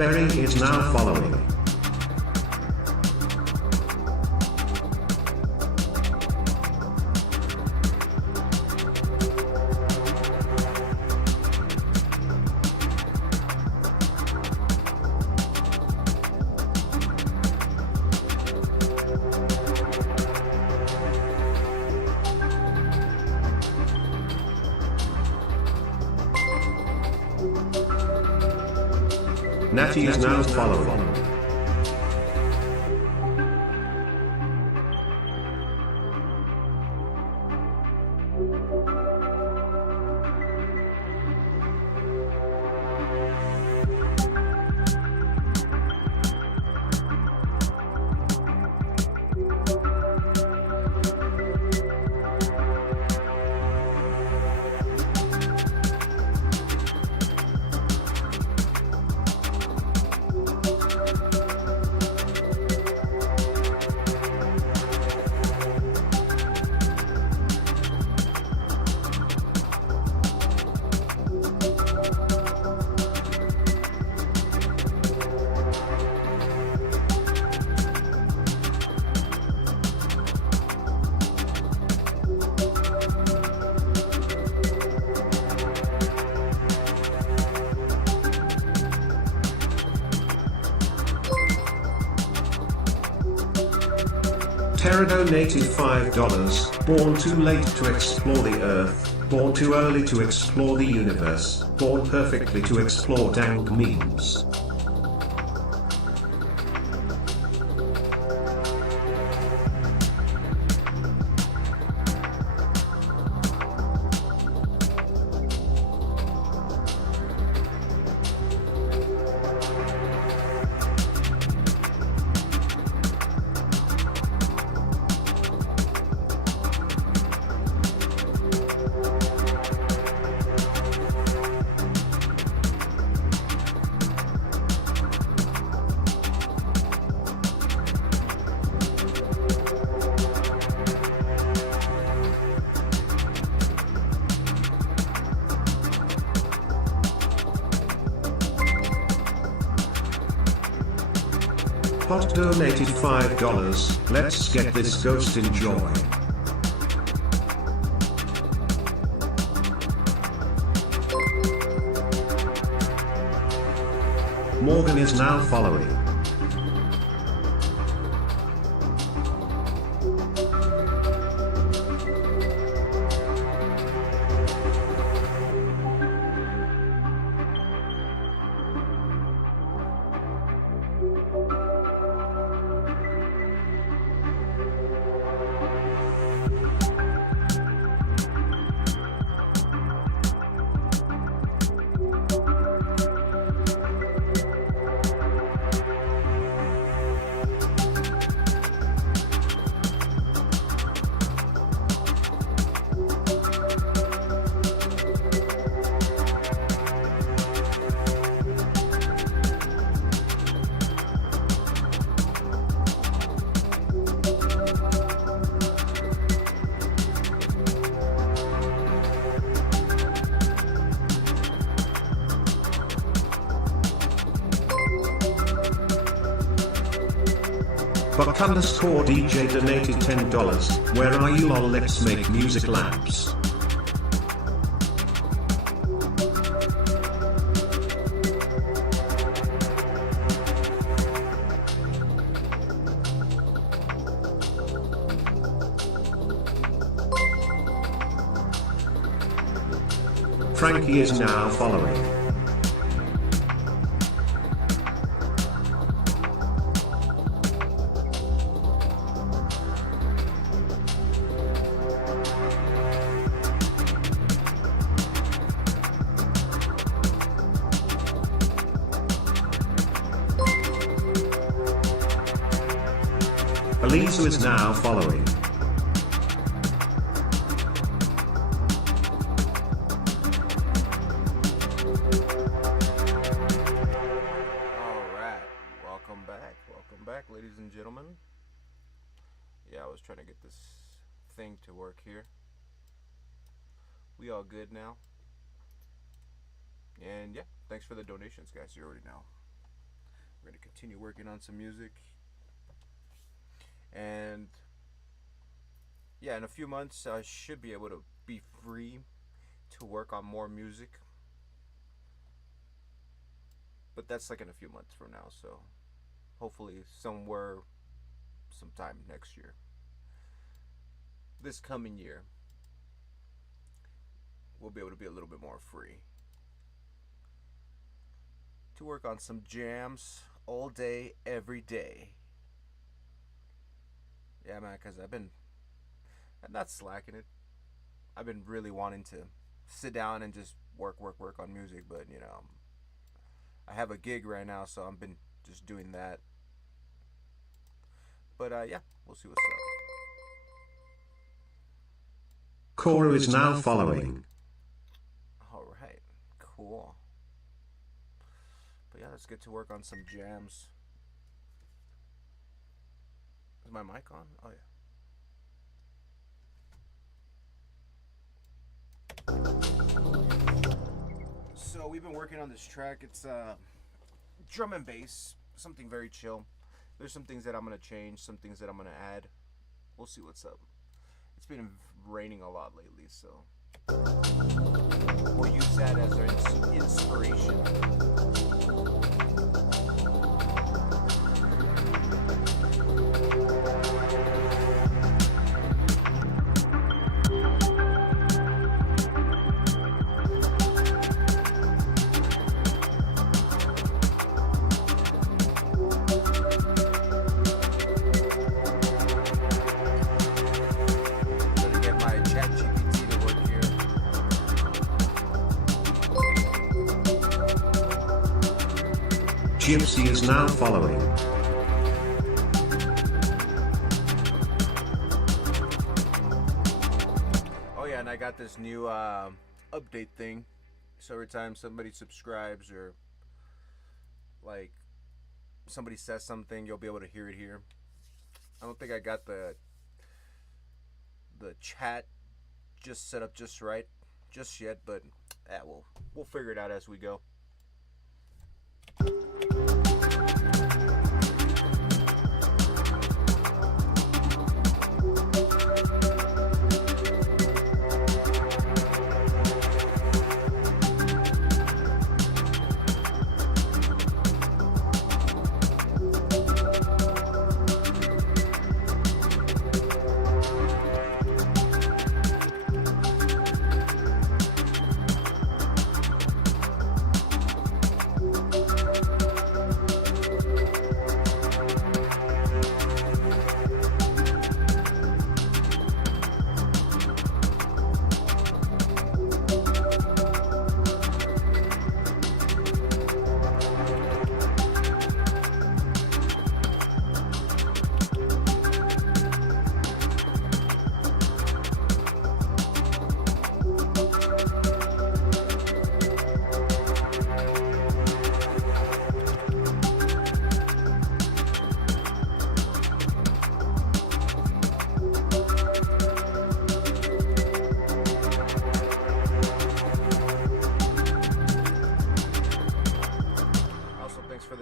Berry is now following. Natty is now following. Terra donated $5. Born too late to explore the Earth, born too early to explore the universe, born perfectly to explore dank memes. Pot donated $5. Let's get this ghost enjoy. Morgan is now following. Buck underscore DJ donated $10. Where are you all? Let's make music labs. Frankie is now following. Elisa is now following. Alright, welcome back ladies and gentlemen. Yeah, I was trying to get this thing to work here. We all good now. And yeah, thanks for the donations, guys. You already know. We're gonna continue working on some music, and yeah, in a few months I should be able to be free to work on more music. But that's like in a few months from now, so hopefully sometime next year. This coming year, we'll be able to be a little bit more free to work on some jams all day, every day. Yeah, man, because I'm not slacking it. I've been really wanting to sit down and just work on music, but I have a gig right now, so I've been just doing that. But yeah, we'll see what's up. Cora is now following. Alright, cool. But yeah, let's get to work on some jams. Is my mic on? Oh yeah. So we've been working on this track. It's drum and bass, something very chill. There's some things that I'm gonna change, some things that I'm gonna add. We'll see what's up. It's been raining a lot lately, so we'll use that as our inspiration. Gypsy is now following. Oh yeah, and I got this new update thing. So every time somebody subscribes or like somebody says something, you'll be able to hear it here. I don't think I got the chat just set up just right just yet, but yeah, we'll figure it out as we go.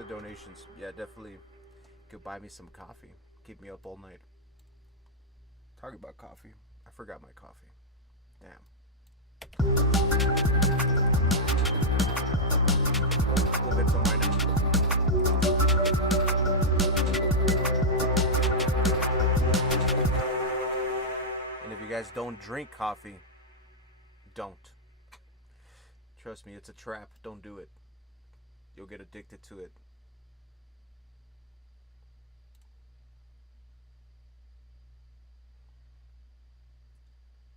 Donations. Yeah, definitely could buy me some coffee. Keep me up all night. Talking about coffee. I forgot my coffee. Damn. We'll get some right now. And if you guys don't drink coffee, don't. Trust me, it's a trap. Don't do it. You'll get addicted to it.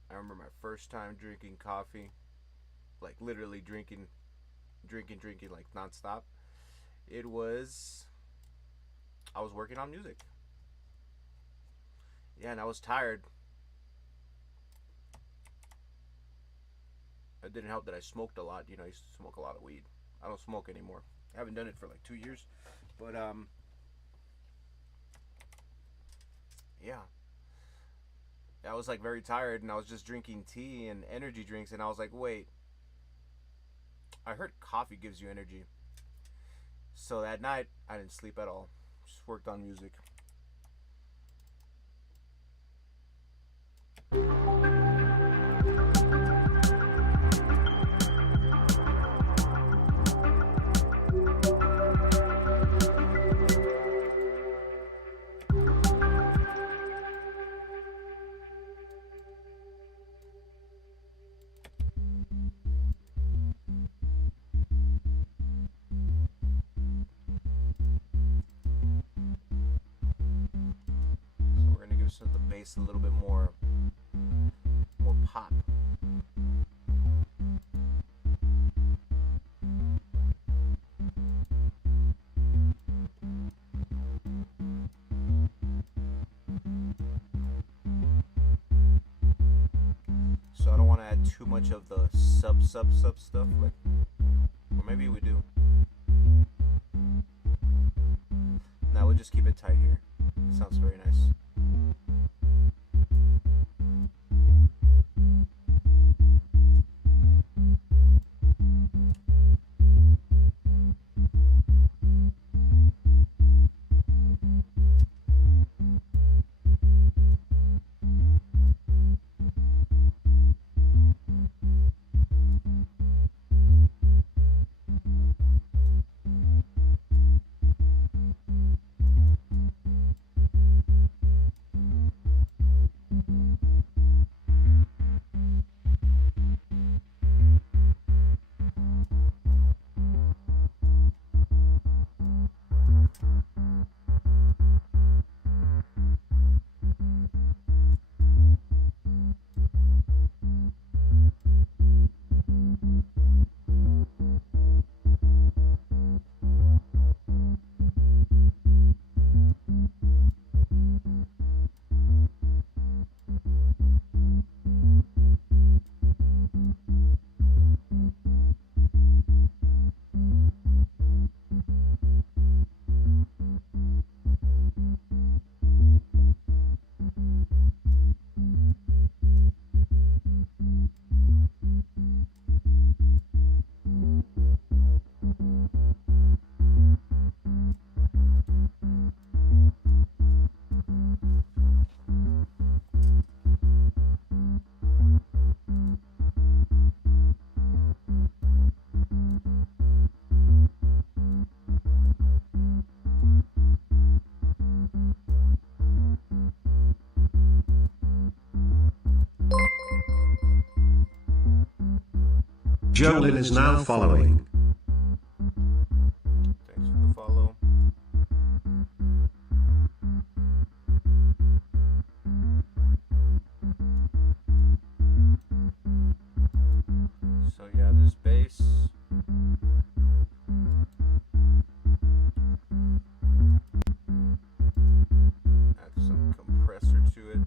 I remember my first time drinking coffee, like literally drinking like nonstop. I was working on music. Yeah, and I was tired. It didn't help that I smoked a lot. I used to smoke a lot of weed. I don't smoke anymore. I haven't done it for like 2 years. But yeah. I was like very tired, and I was just drinking tea and energy drinks, and I was like, wait, I heard coffee gives you energy. So that night, I didn't sleep at all. Just worked on music. So we're gonna give some of the bass a little bit more pop. So I don't want to add too much of the sub stuff, like, or maybe we do. Now we'll just keep it tight here. Sounds very nice. Jolin is now following. Thanks for the follow. So yeah, this bass. Add some compressor to it.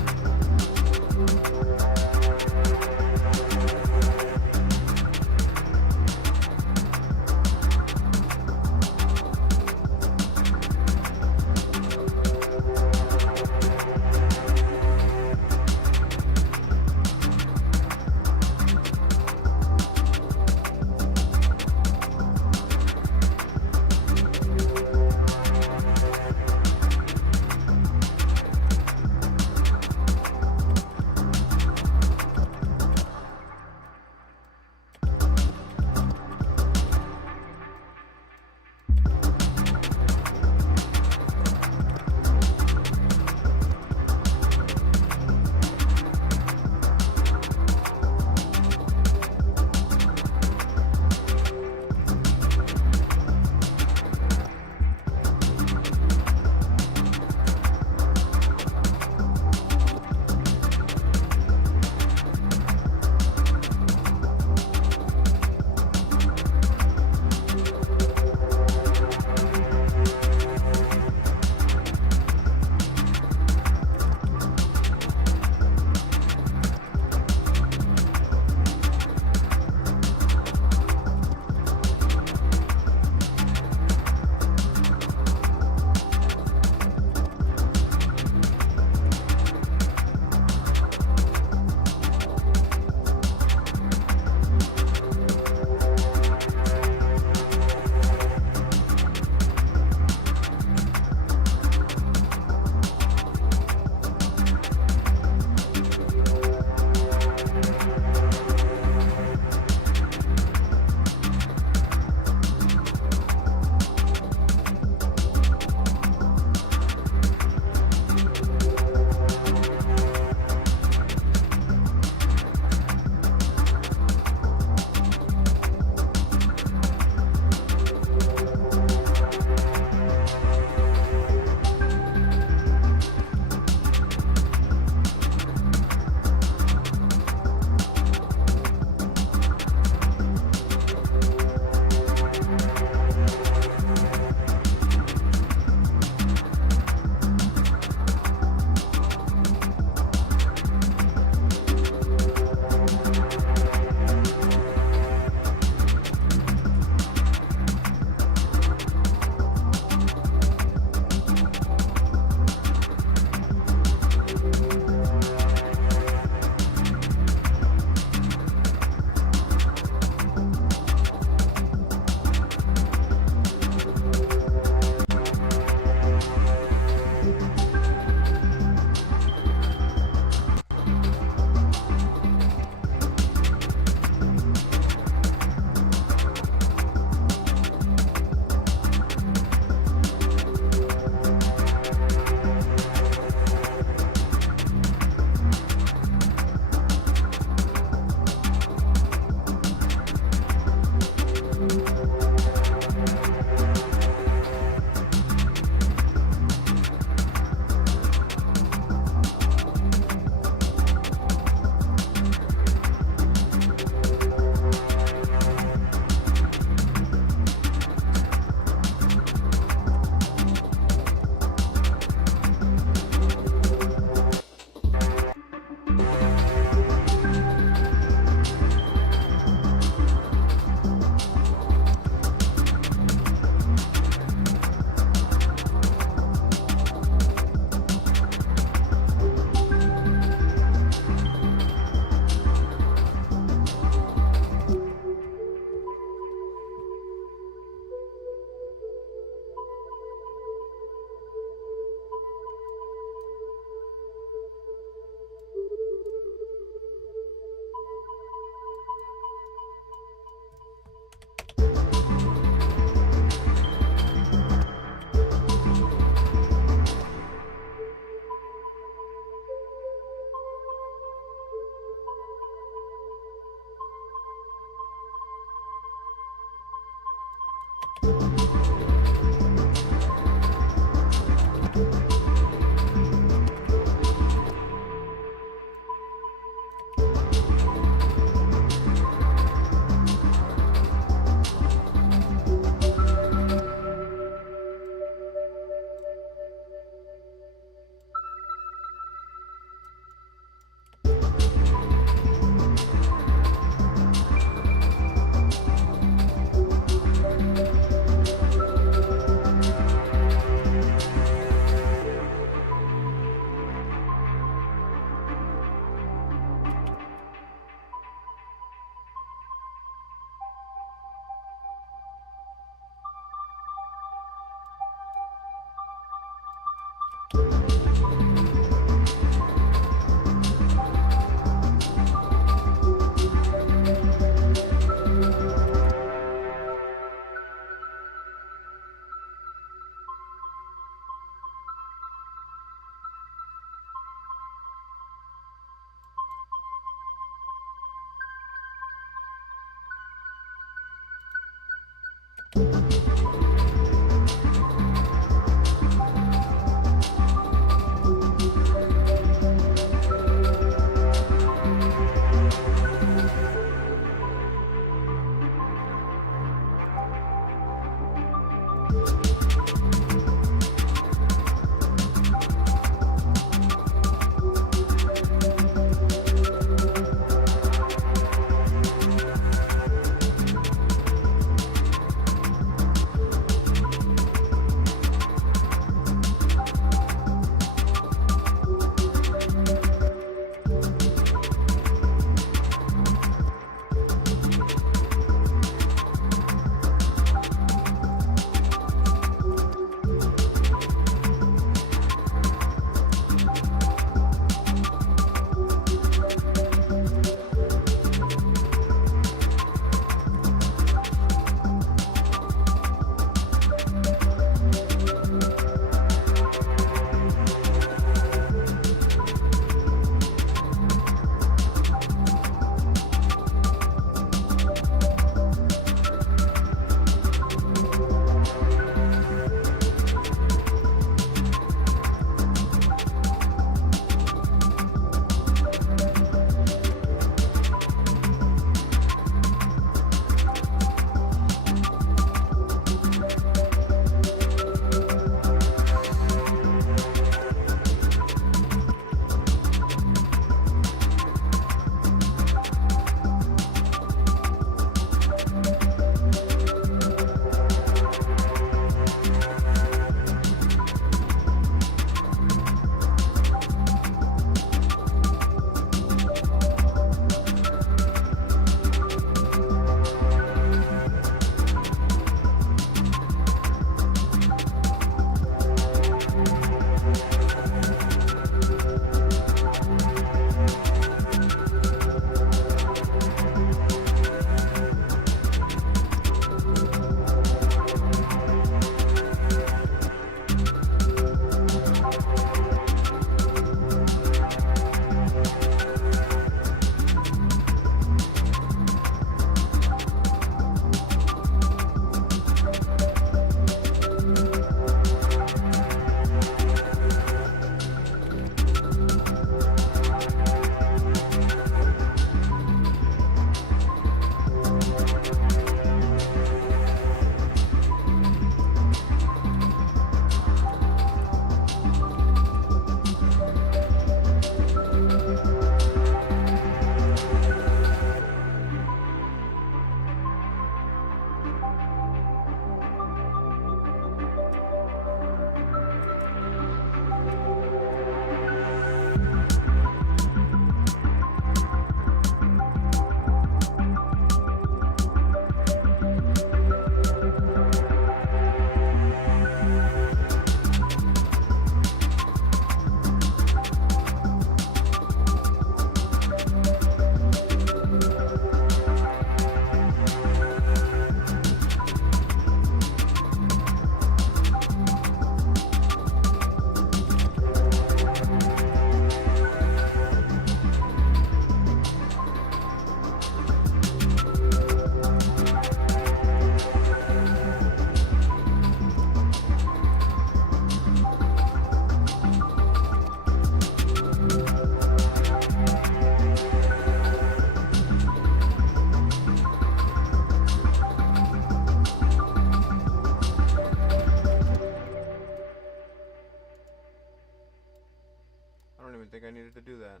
don't even think I needed to do that.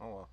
Oh well.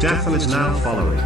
Daffo is now following.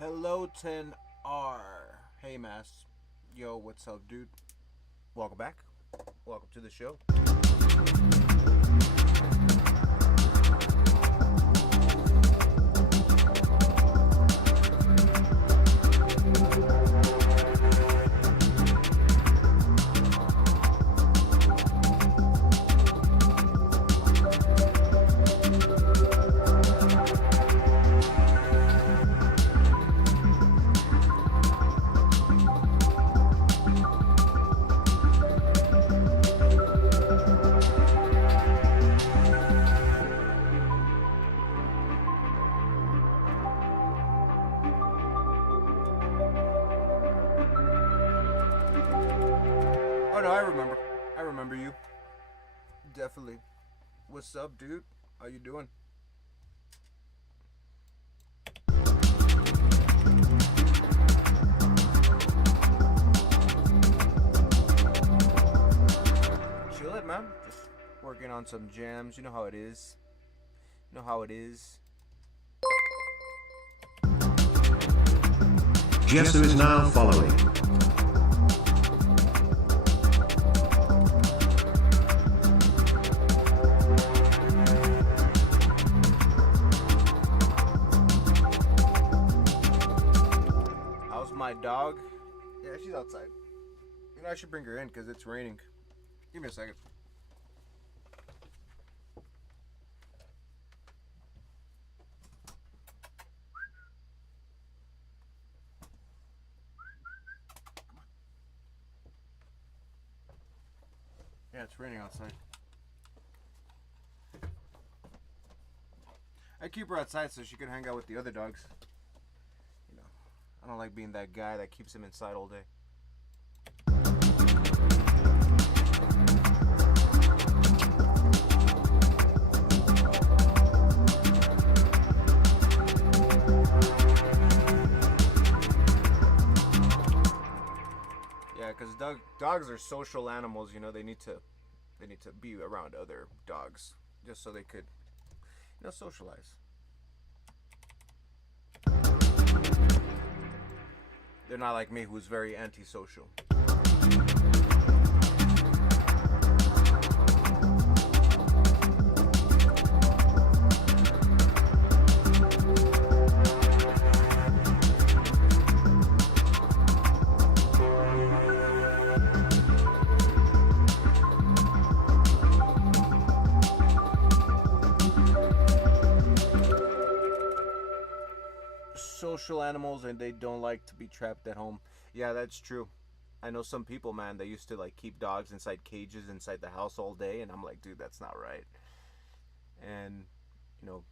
Hello 10R. Hey Mass. Yo, what's up, dude? Welcome back. Welcome to the show. Oh no, I remember you. Definitely. What's up, dude? How you doing? Chillin', man. Just working on some jams. You know how it is. You know how it is. Jessa is now following. How's my dog? Yeah, she's outside. You know, I should bring her in because it's raining. Give me a second. Yeah, it's raining outside. I keep her outside so she can hang out with the other dogs. You know, I don't like being that guy that keeps him inside all day. Yeah, because dogs are social animals. You know, they need to be around other dogs just so they could, you know, socialize. They're not like me, who's very antisocial. Social animals, and they don't like to be trapped at home. Yeah, that's true. I know some people, man, they used to like keep dogs inside cages inside the house all day, and I'm like, dude, that's not right. And you know,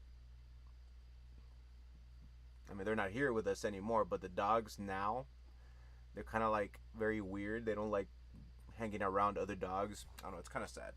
I mean, they're not here with us anymore, but the dogs now, they're kind of like very weird. They don't like hanging around other dogs. I don't know, it's kind of sad.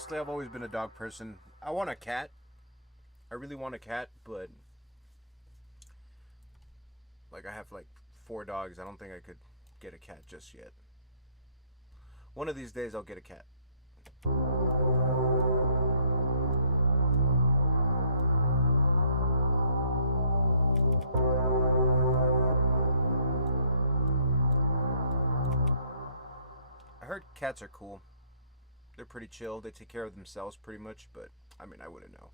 honestly, I've always been a dog person. I want a cat. I really want a cat, but like I have like 4 dogs. I don't think I could get a cat just yet. One of these days I'll get a cat. I heard cats are cool. They're pretty chill. They take care of themselves pretty much, but I mean, I wouldn't know.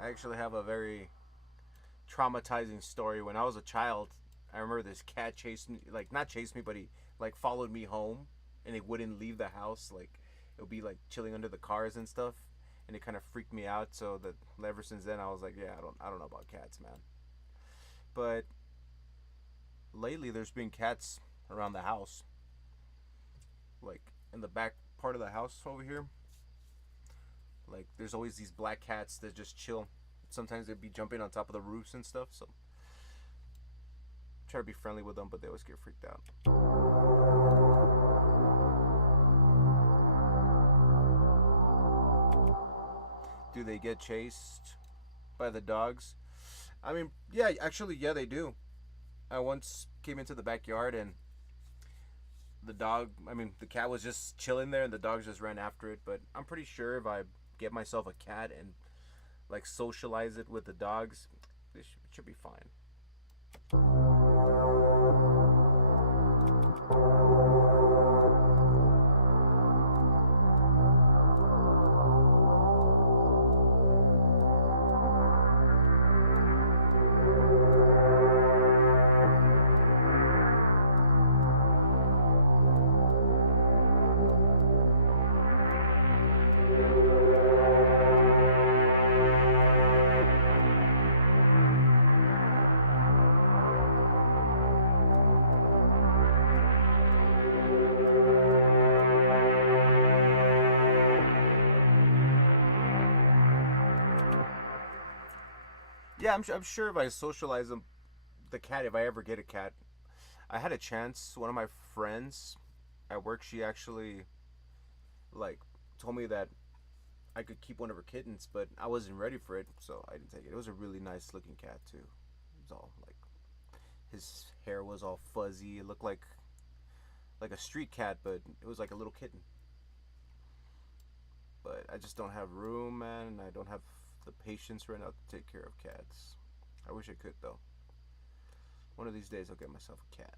I actually have a very traumatizing story. When I was a child, I remember this cat chased me, like not chased me, but he like followed me home, and it wouldn't leave the house. Like it would be like chilling under the cars and stuff, and it kind of freaked me out. So that ever since then, I was like, yeah, I don't know about cats, man. But lately, there's been cats around the house, like in the back part of the house over here. Like there's always these black cats that just chill. Sometimes they'd be jumping on top of the roofs and stuff. So try to be friendly with them, but they always get freaked out. Do they get chased by the dogs? I mean, yeah, actually, yeah, they do. I once came into the backyard and the cat was just chilling there and the dogs just ran after it. But I'm pretty sure if I get myself a cat and like socialize it with the dogs, it should be fine. Yeah, I'm sure if I socialize the cat, if I ever get a cat, I had a chance. One of my friends at work, she actually like told me that I could keep one of her kittens, but I wasn't ready for it, so I didn't take it. It was a really nice looking cat too. It was all like his hair was all fuzzy. It looked like a street cat, but it was like a little kitten. But I just don't have room, man, and I don't have the patience right now to take care of cats. I wish I could though. One of these days I'll get myself a cat.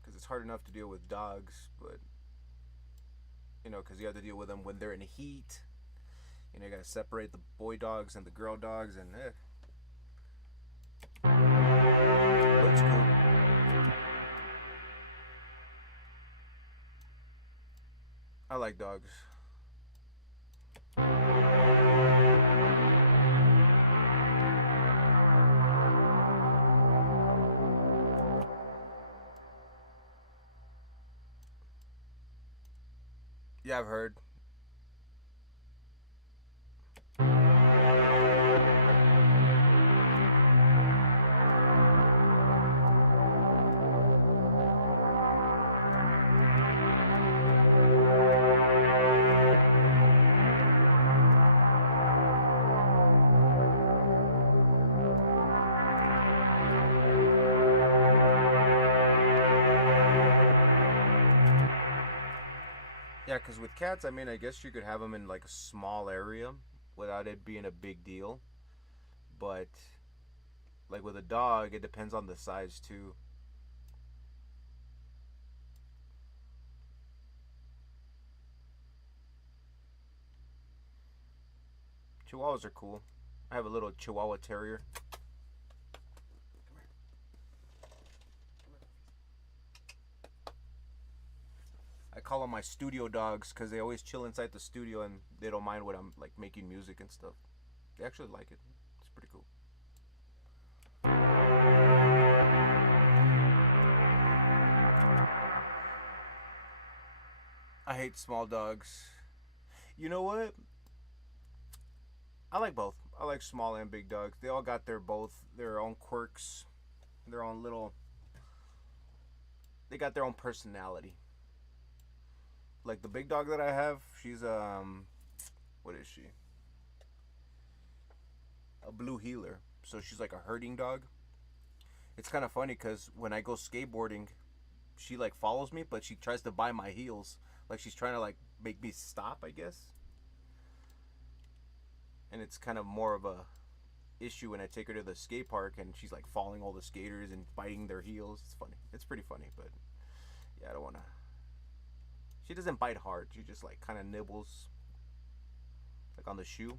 Because it's hard enough to deal with dogs, but you know, because you have to deal with them when they're in heat. You know, you gotta separate the boy dogs and the girl dogs, and but it's cool. I like dogs. Yeah, I've heard. Yeah, because with cats, I mean, I guess you could have them in like a small area without it being a big deal. But like with a dog, it depends on the size too. Chihuahuas are cool. I have a little Chihuahua Terrier. I call them my studio dogs because they always chill inside the studio and they don't mind when I'm like making music and stuff. They actually like it. It's pretty cool. I hate small dogs. You know what? I like both. I like small and big dogs. They all got their own quirks. their own little. They got their own personality. Like the big dog that I have, she's what is she? A blue heeler. So she's like a herding dog. It's kind of funny because when I go skateboarding, she like follows me, but she tries to bite my heels. Like she's trying to like make me stop, I guess. And it's kind of more of a issue when I take her to the skate park and she's like following all the skaters and biting their heels. It's funny. It's pretty funny, but yeah, I don't want to. She doesn't bite hard. She just like kind of nibbles like on the shoe.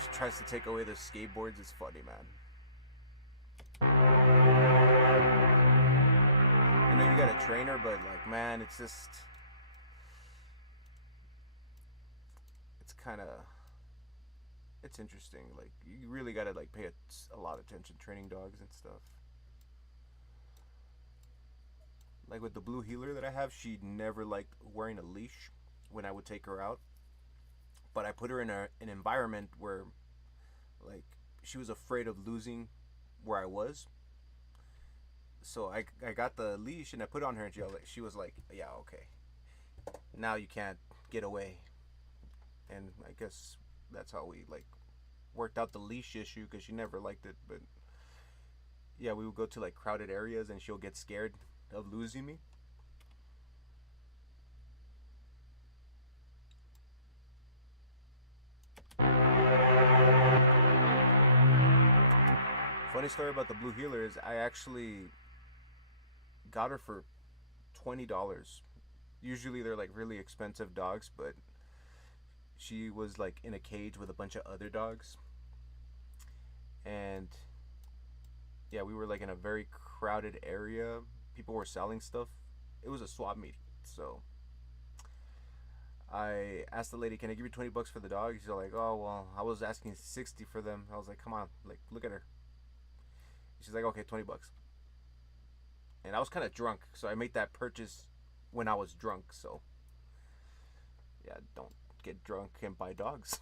She tries to take away the skateboards. It's funny, man. I know you got a trainer, but like, man, it's just, it's kind of, it's interesting. Like, you really got to like pay a lot of attention training dogs and stuff. Like with the blue heeler that I have, she never liked wearing a leash when I would take her out. But I put her in an environment where, like, she was afraid of losing where I was. So I got the leash and I put it on her and she was like, yeah, okay. Now you can't get away. And I guess that's how we, like, worked out the leash issue because she never liked it. But, yeah, we would go to, like, crowded areas and she'll get scared of losing me. Funny story about the blue heeler is I actually got her for $20. Usually they're like really expensive dogs, but she was like in a cage with a bunch of other dogs. And yeah, we were like in a very crowded area. People were selling stuff. It was a swap meet, so I asked the lady, "Can I give you $20 for the dog?" She's like, "Oh well, I was asking 60 for them." I was like, "Come on, like look at her." She's like, "Okay, $20." And I was kind of drunk, so I made that purchase when I was drunk. So yeah, don't get drunk and buy dogs.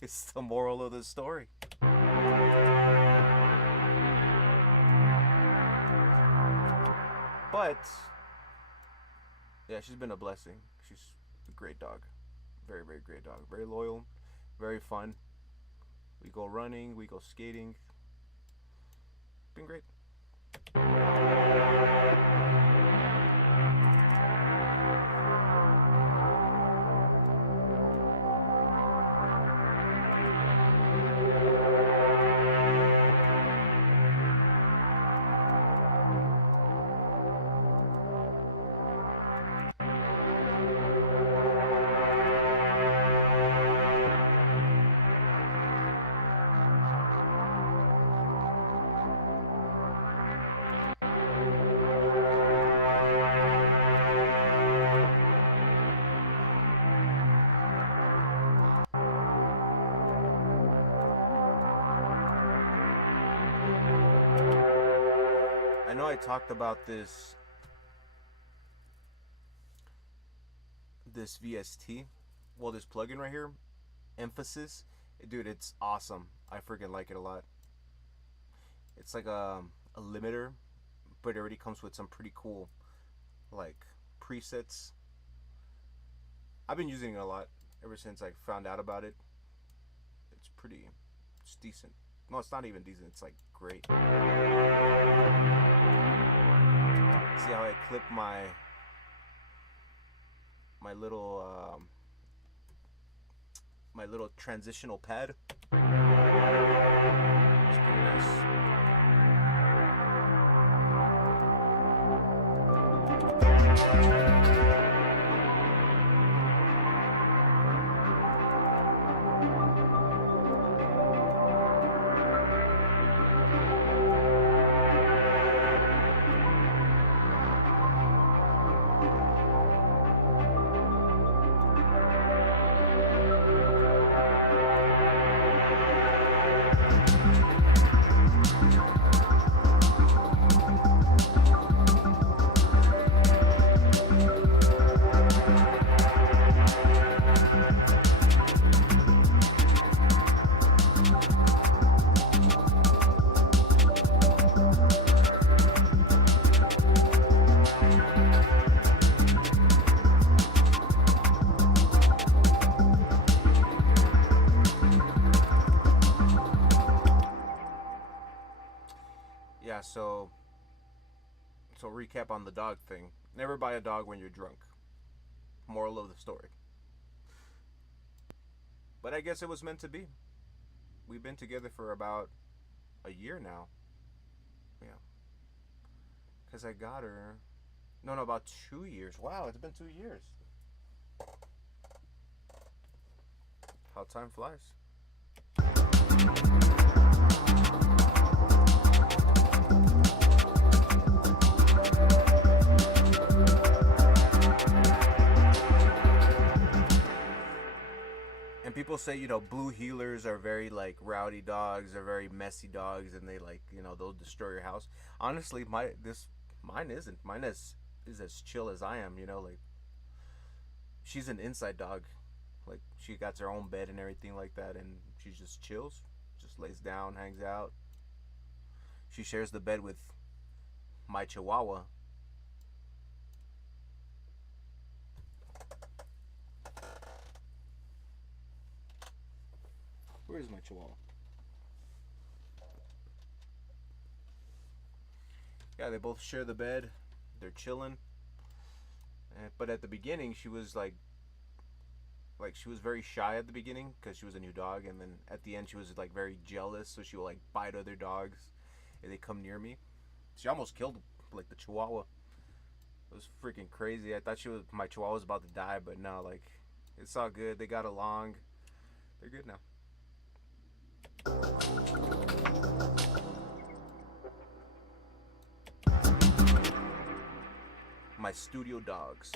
It's the moral of the story. But yeah, she's been a blessing. She's a great dog. Very, very great dog. Very loyal, very fun. We go running, we go skating. Been great. I know I talked about this VST, well, this plugin right here, Emphasis. Dude, it's awesome. I freaking like it a lot. It's like a limiter, but it already comes with some pretty cool like presets. I've been using it a lot ever since I found out about it. It's decent. No, it's not even decent, it's like great. See how I clip my little transitional pad? It's pretty nice. so recap on the dog thing. Never buy a dog when you're drunk. Moral of the story. But I guess it was meant to be. We've been together for about a year now. Yeah. Because I got her... No, about 2 years. Wow, it's been 2 years. How time flies. And people say, blue heelers are very like rowdy dogs, they're very messy dogs, and they like, they'll destroy your house. Honestly, mine isn't. Mine is as chill as I am, like she's an inside dog. Like she got her own bed and everything like that, and she just chills, just lays down, hangs out. She shares the bed with my Chihuahua. Where is my Chihuahua? Yeah, they both share the bed. They're chilling. But at the beginning, she was like she was very shy at the beginning because she was a new dog, and then at the end she was like very jealous, so she would like bite other dogs if they come near me. She almost killed like the Chihuahua. It was freaking crazy. I thought my Chihuahua was about to die, but no, like it's all good. They got along. They're good now. My studio dogs.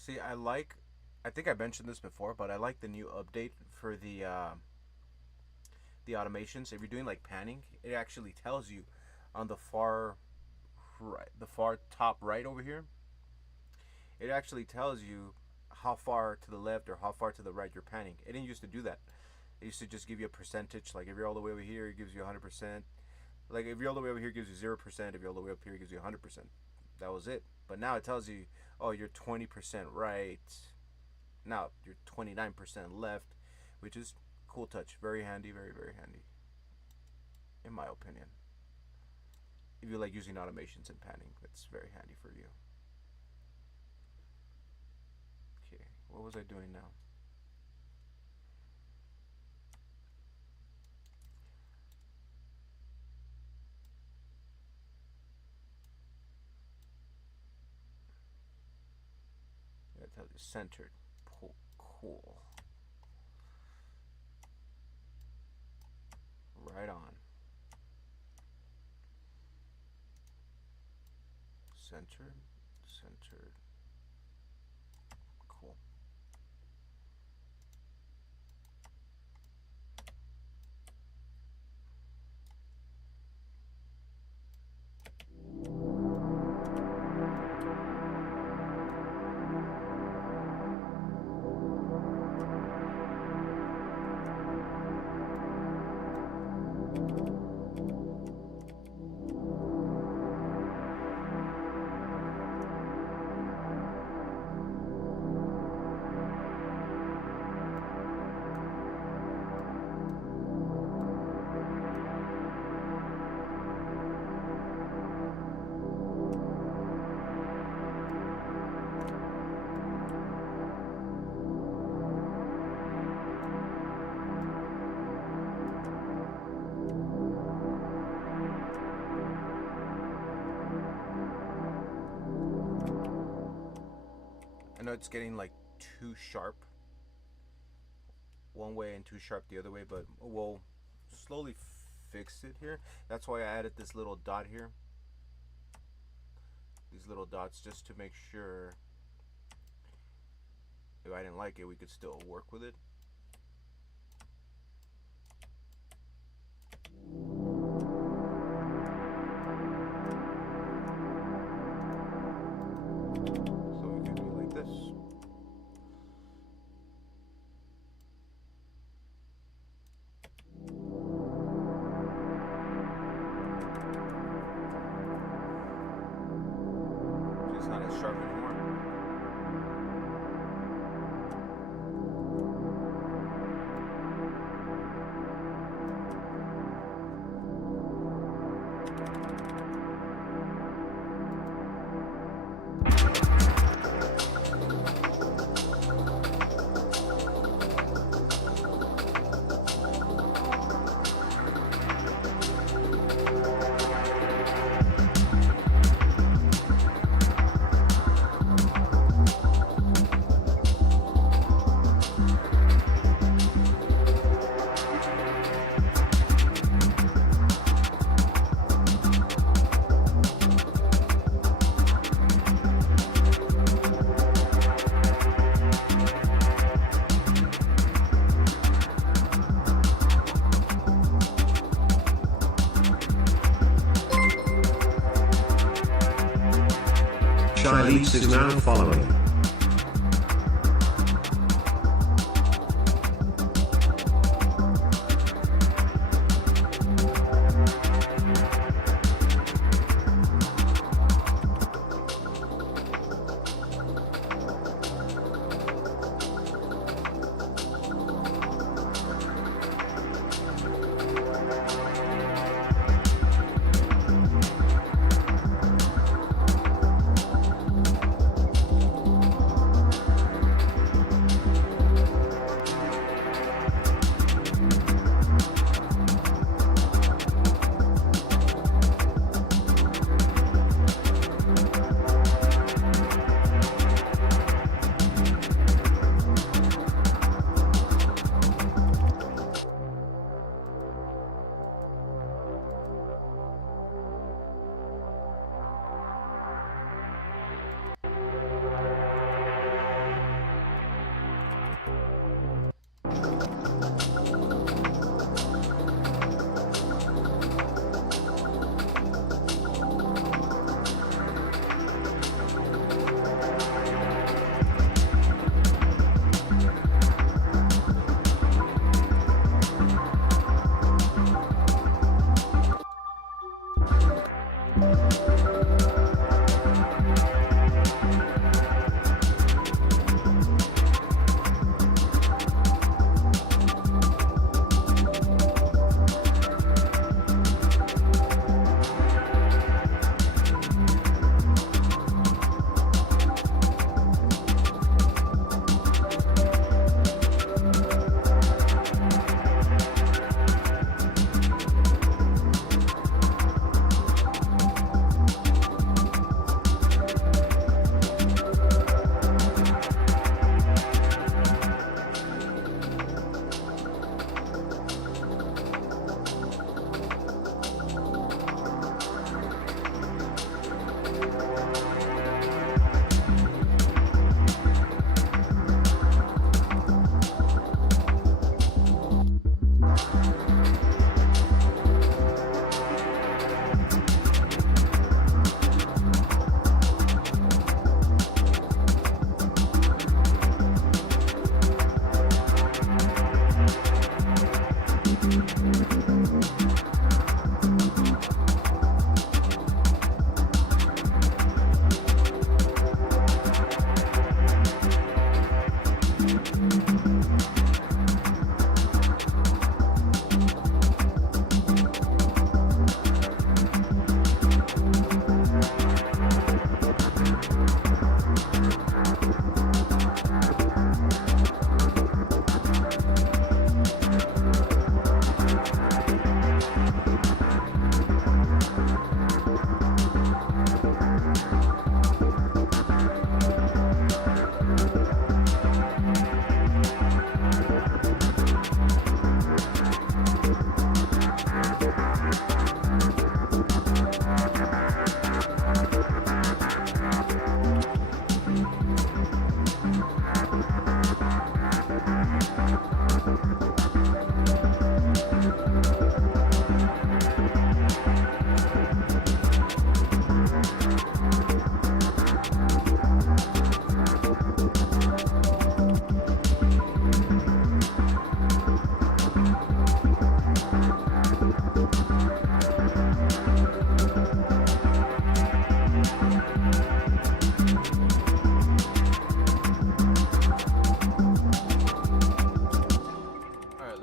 See, I think I mentioned this before, but I like the new update for the automations. If you're doing like panning, it actually tells you on the far right, the far top right over here. It actually tells you how far to the left or how far to the right you're panning. It didn't used to do that. It used to just give you a percentage. Like if you're all the way over here, it gives you 100%. Like if you're all the way over here, it gives you 0%. If you're all the way up here, it gives you 100%. That was it. But now it tells you, oh, you're 20% right. Now you're 29% left, which is cool touch. Very handy, very, very handy. In my opinion. If you like using automations and panning, that's very handy for you. Okay, what was I doing now? centered. Cool. Right on. Centered. Cool. I know it's getting like too sharp one way and too sharp the other way, but we'll slowly fix it here. That's why I added this little dot here. These little dots just to make sure if I didn't like it, we could still work with it. Sharp anymore. GHOSTLABz is now following.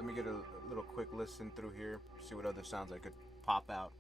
me get a little quick listen through here, see what other sounds I could pop out.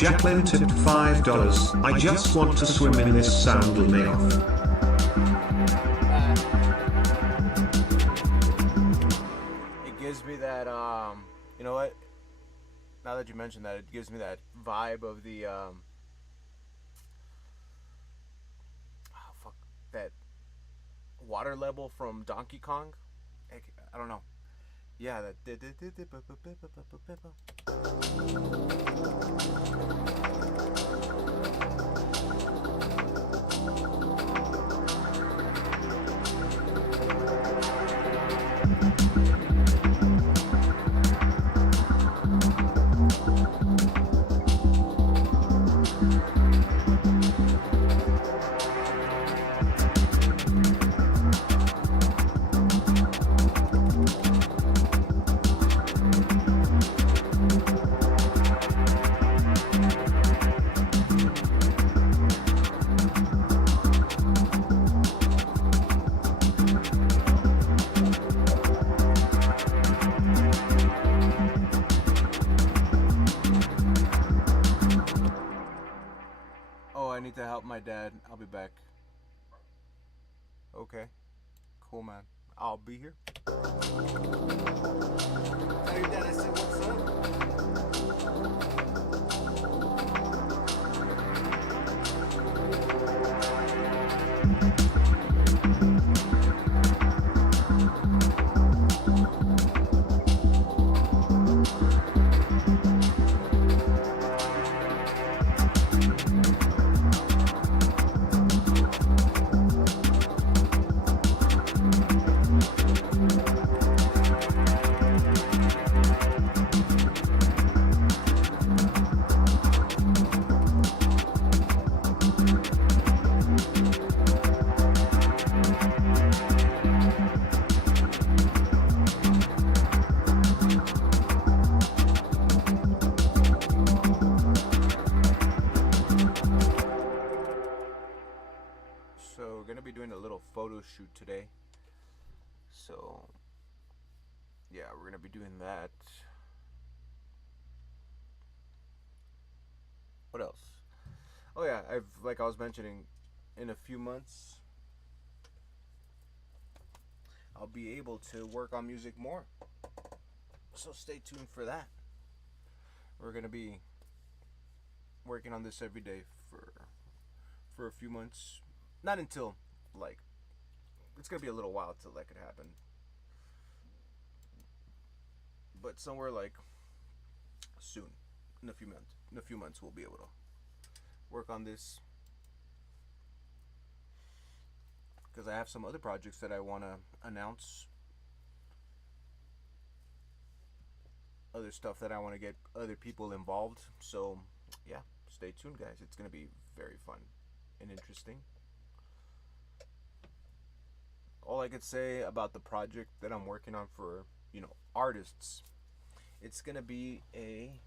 Jacqueline tipped $5. I just want to swim in this soundle me off. It gives me that, you know what? Now that you mentioned that, it gives me that vibe of the, that water level from Donkey Kong. I don't know. Yeah, that. I need to help my dad. I'll be back. Okay. Cool, man. I'll be here. Tell your dad I said what's So, gonna be doing a little photo shoot today. So, yeah, we're gonna be doing that. What else? Oh yeah, like I was mentioning, in a few months, I'll be able to work on music more. So stay tuned for that. We're gonna be working on this every day for a few months. Not until, like, it's gonna be a little while till that could happen. But somewhere like soon, in a few months, we'll be able to work on this. Because I have some other projects that I want to announce. other stuff that I want to get other people involved. So yeah, stay tuned, guys. It's gonna be very fun and interesting. All I could say about the project that I'm working on for, artists, it's gonna be an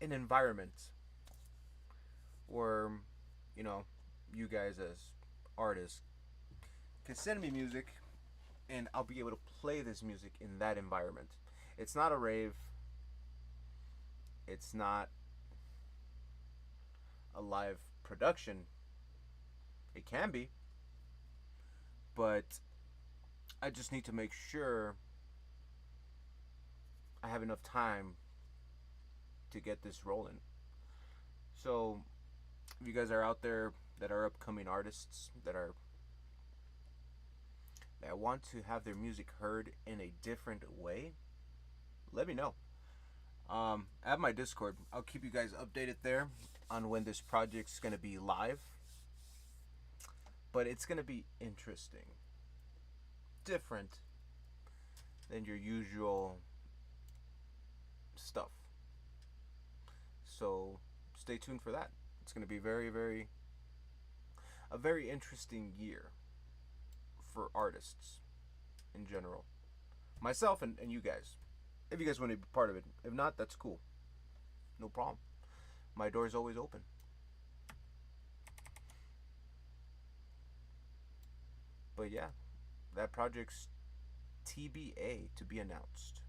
environment where, you guys as artists can send me music and I'll be able to play this music in that environment. It's not a rave. It's not a live production. It can be. But I just need to make sure I have enough time to get this rolling. So if you guys are out there that are upcoming artists that want to have their music heard in a different way, let me know. I have my Discord. I'll keep you guys updated there on when this project's gonna be live. But it's gonna be interesting, different than your usual stuff. So stay tuned for that. It's gonna be a very interesting year for artists in general. Myself and you guys. If you guys want to be part of it. If not, that's cool. No problem. My door is always open. But yeah, that project's TBA, to be announced.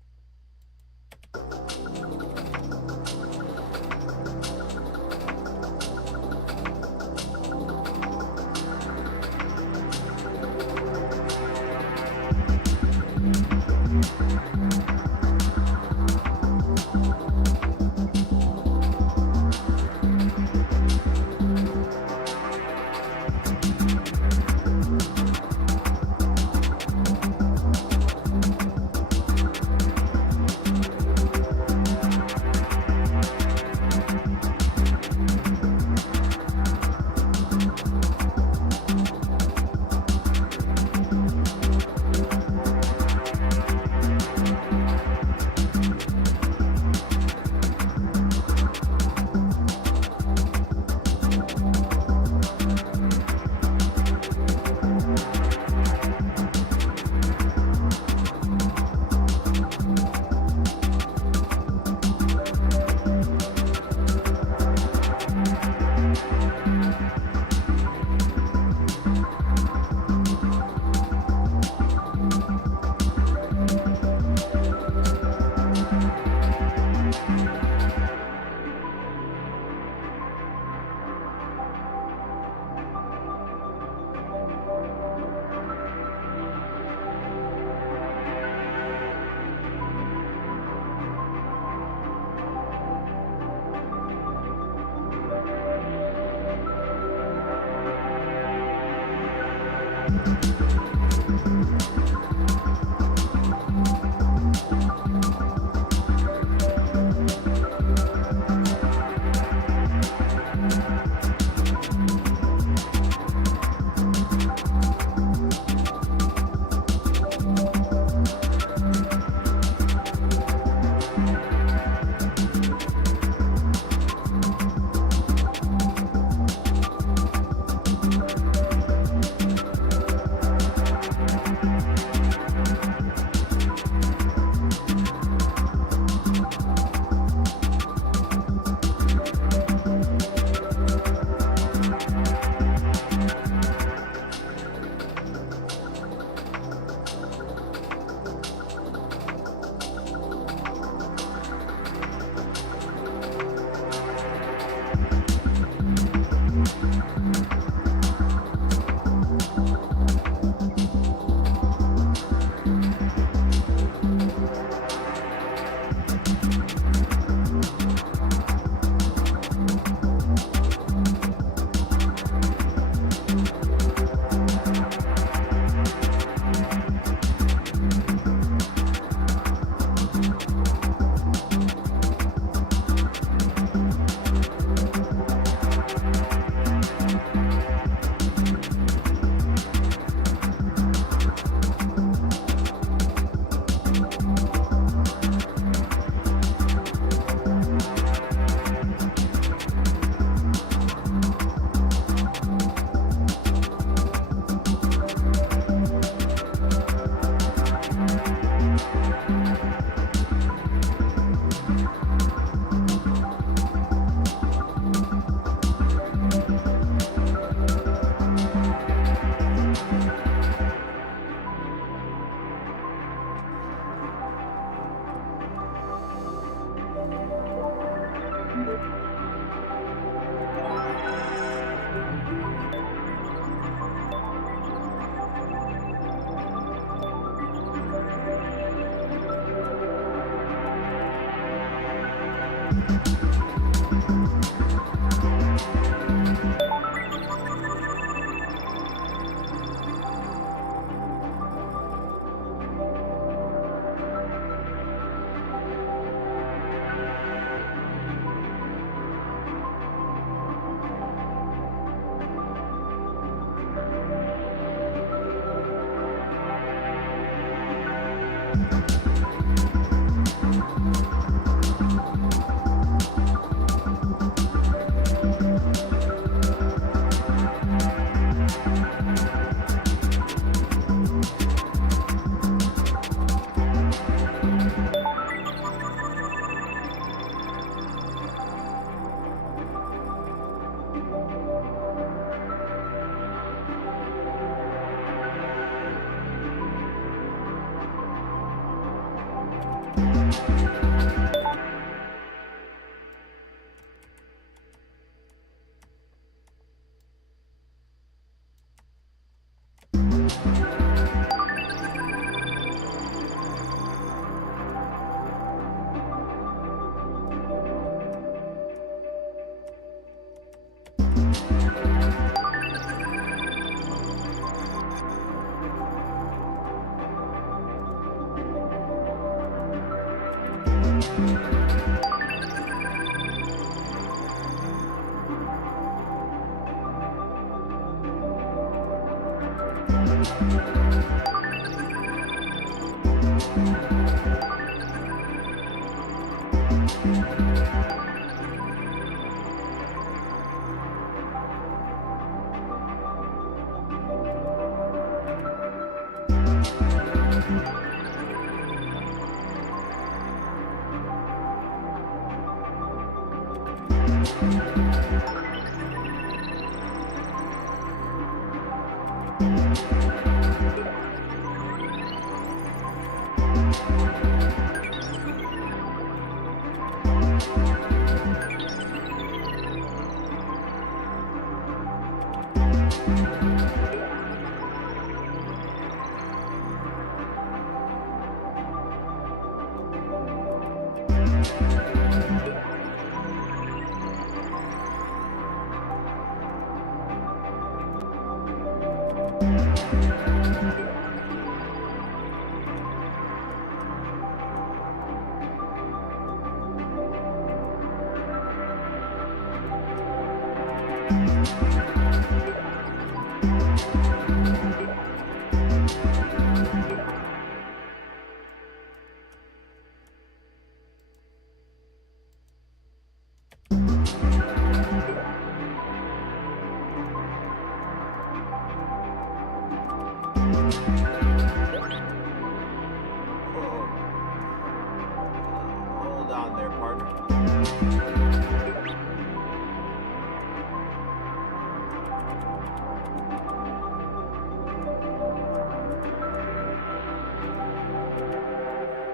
Hold on there, partner.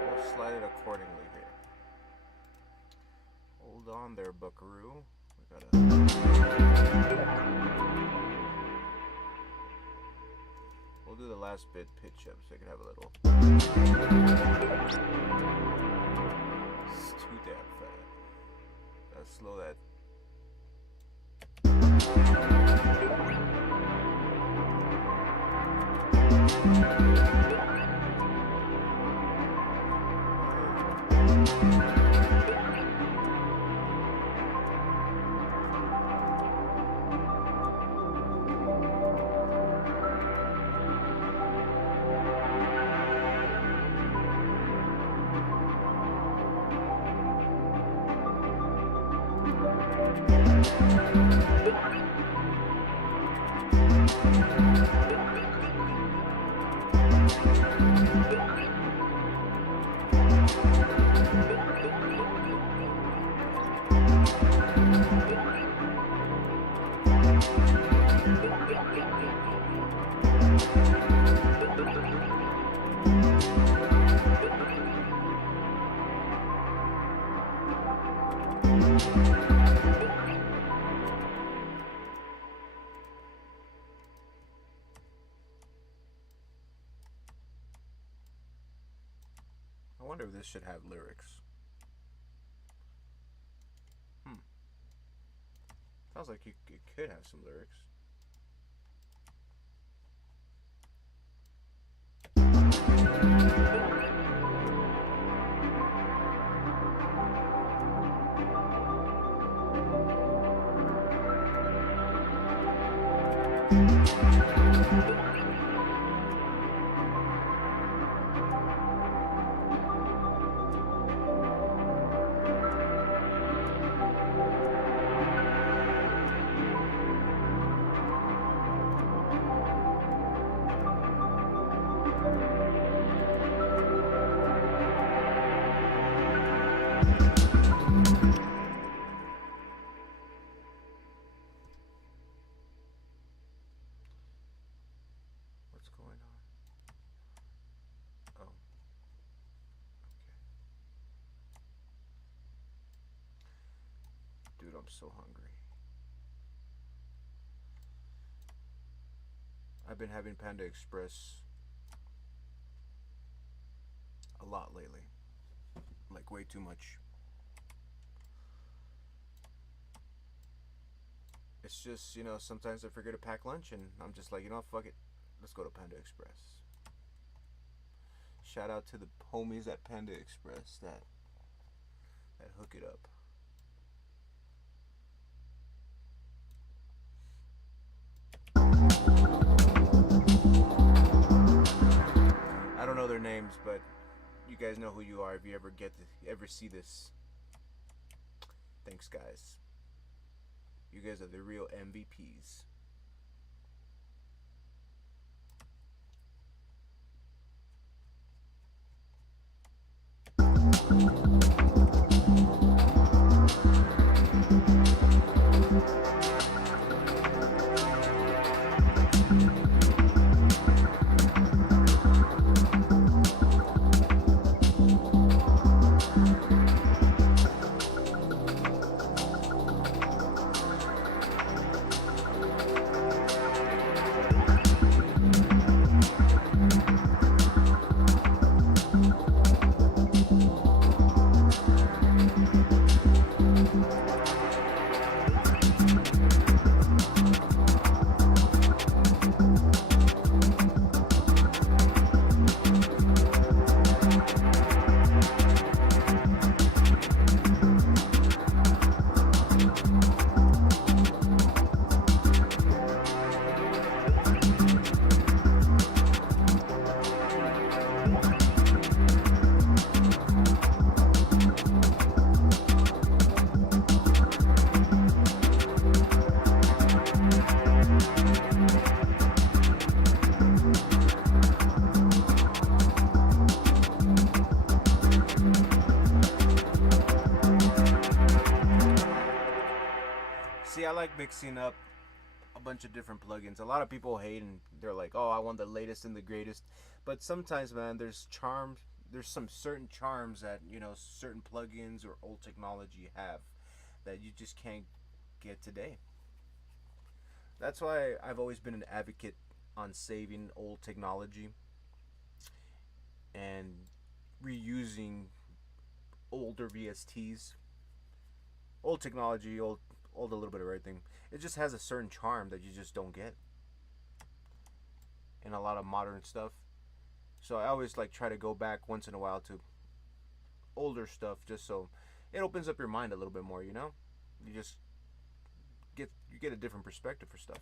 We'll slide it accordingly here. Hold on there, buckaroo. We gotta... We'll do the last bit pitch up so I can have a little. It's too damn fat. Gotta slow that. I wonder if this should have lyrics. Sounds like it could have some lyrics. What's going on? Oh. Okay. Dude, I'm so hungry. I've been having Panda Express a lot lately. Like way too much. It's just, you know, sometimes I forget to pack lunch and I'm just like, you know, fuck it. Let's go to Panda Express. Shout out to the homies at Panda Express that hook it up. I don't know their names, but you guys know who you are if you ever see this. Thanks, guys. You guys are the real MVPs. See, I like mixing up a bunch of different plugins. A lot of people hate and they're like, oh, I want the latest and the greatest. But sometimes, man, there's some certain charms that, you know, certain plugins or old technology have that you just can't get today. That's why I've always been an advocate on saving old technology and reusing older VSTs. Old technology, old a little bit of everything. It just has a certain charm that you just don't get in a lot of modern stuff. So I always like try to go back once in a while to older stuff, just so it opens up your mind a little bit more, you know? You just get a different perspective for stuff.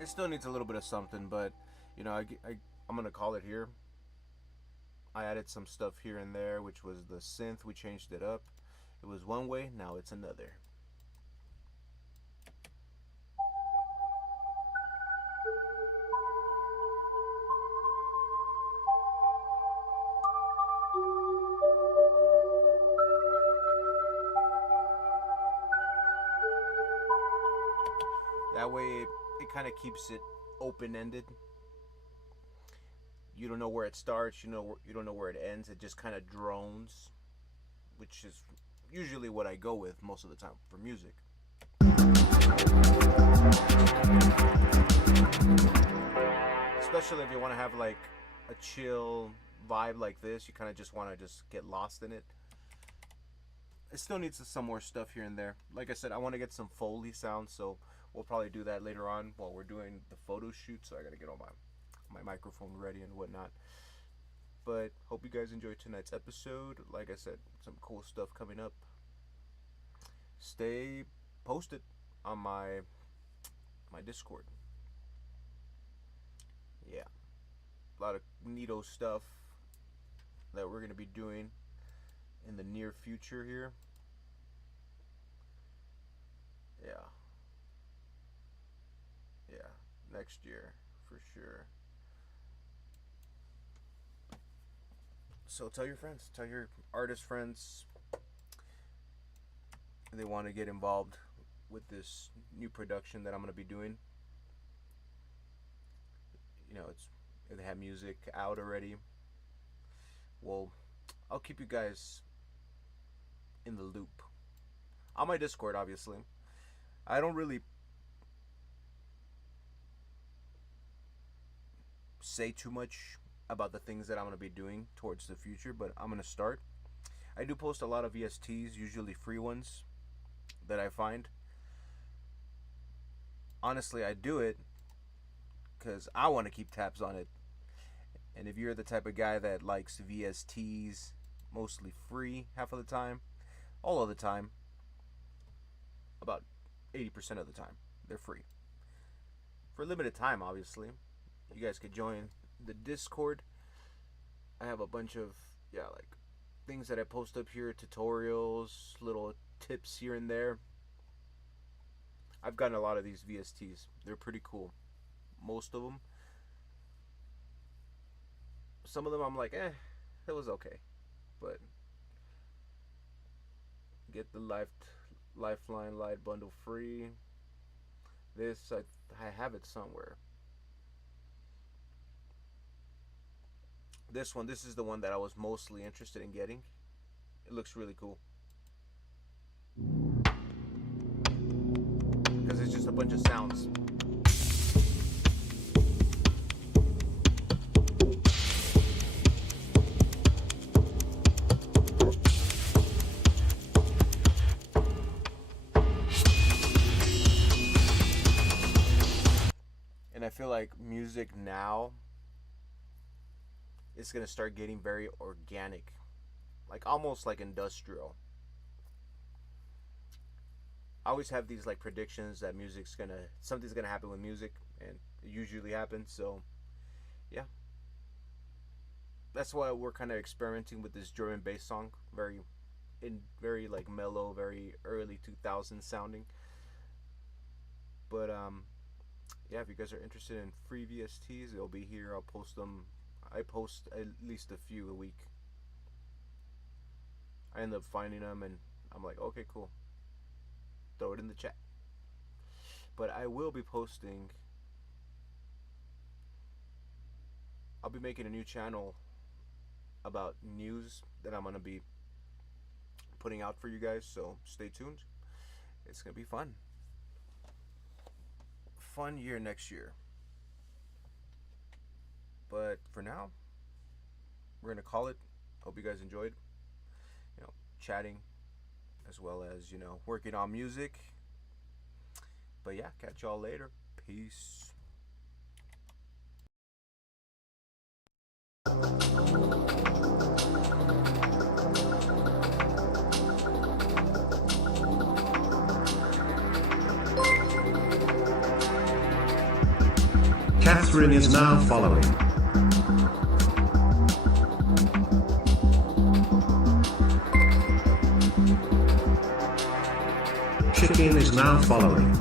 It still needs a little bit of something, but you know, I'm gonna call it here. I added some stuff here and there, which was the synth. We changed it up. It was one way, now it's another. That way it kind of keeps it open-ended. You don't know where it starts, you don't know where it ends. It just kind of drones, which is usually what I go with most of the time for music. Especially if you want to have like a chill vibe like this, you kind of just want to just get lost in it. It still needs some more stuff here and there. Like I said, I want to get some Foley sounds, so we'll probably do that later on while we're doing the photo shoot. So I gotta get all my microphone ready and whatnot. But hope you guys enjoyed tonight's episode. Like I said, some cool stuff coming up. Stay posted on my Discord. Yeah, a lot of neato stuff that we're gonna be doing in the near future here. Yeah, next year for sure. So tell your friends, tell your artist friends they want to get involved with this new production that I'm gonna be doing. You know, they have music out already. Well, I'll keep you guys in the loop on my Discord. Obviously, I don't really say too much about the things that I'm going to be doing towards the future, but I'm going to start. I do post a lot of VSTs, usually free ones that I find. Honestly, I do it because I want to keep tabs on it. And if you're the type of guy that likes VSTs mostly free half of the time, all of the time, about 80% of the time, they're free. For a limited time, obviously. You guys could join the Discord. I have a bunch of, like things that I post up here, tutorials, little tips here and there. I've gotten a lot of these VSTs. They're pretty cool. Most of them. Some of them I'm like, it was okay. But get the Lifeline Light bundle free. This, I have it somewhere. This is the one that I was mostly interested in getting. It looks really cool. Because it's just a bunch of sounds. And I feel like music now is going to start getting very organic, like almost like industrial. I always have these like predictions that something's gonna happen with music, and it usually happens. So yeah, that's why we're kind of experimenting with this drum and bass song, very like mellow, very early 2000s sounding. But yeah, if you guys are interested in free VSTs, they'll be here. I'll post them. I post at least a few a week. I end up finding them and I'm like, okay, cool. Throw it in the chat. But I will be posting. I'll be making a new channel about news that I'm going to be putting out for you guys. So stay tuned. It's going to be fun. Fun year next year. But for now, we're going to call it. Hope you guys enjoyed, chatting as well as, working on music. But yeah, catch y'all later. Peace. Catherine is now following. Chicken is now following.